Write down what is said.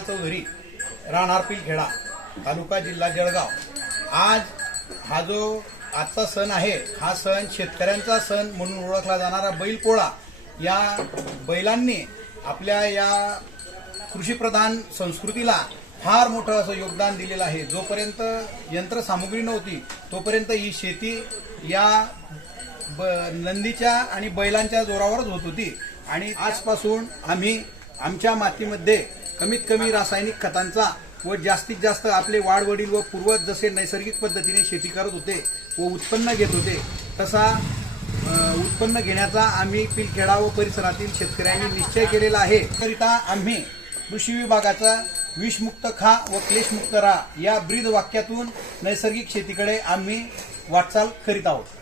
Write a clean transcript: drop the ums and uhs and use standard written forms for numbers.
विशाल चौधरी, राहणार पिलखेडा, तालुका जिल्हा जळगाव। आज हा जो आजचा सण आहे, हा सण शेतकऱ्यांचा सण म्हणून ओळखला जाणारा बैलपोळा, या बैलांनी आपल्या या कृषीप्रधान संस्कृतीला फार मोठं असं योगदान दिलेलं आहे। जोपर्यंत यंत्रसामुग्री नव्हती तोपर्यंत ही शेती या नंदीच्या आणि बैलांच्या जोरावरच होत होती। आणि आजपासून आम्ही आमच्या मातीमध्ये कमीत कमी रासायनिक खतांचा व जास्तीत जास्त आपले वाडवडील व पूर्वज जसे नैसर्गिक पद्धतीने शेती करत होते व उत्पन्न घेत होते, तसा उत्पन्न घेण्याचा आम्ही पिलखेडा व परिसरातील शेतकऱ्यांनी निश्चय केलेला आहे। करिता आम्ही कृषी विभागाचा विषमुक्त खा व क्लेशमुक्त राहा या ब्रीद वाक्यातून नैसर्गिक शेतीकडे आम्ही वाटचाल करीत आहोत।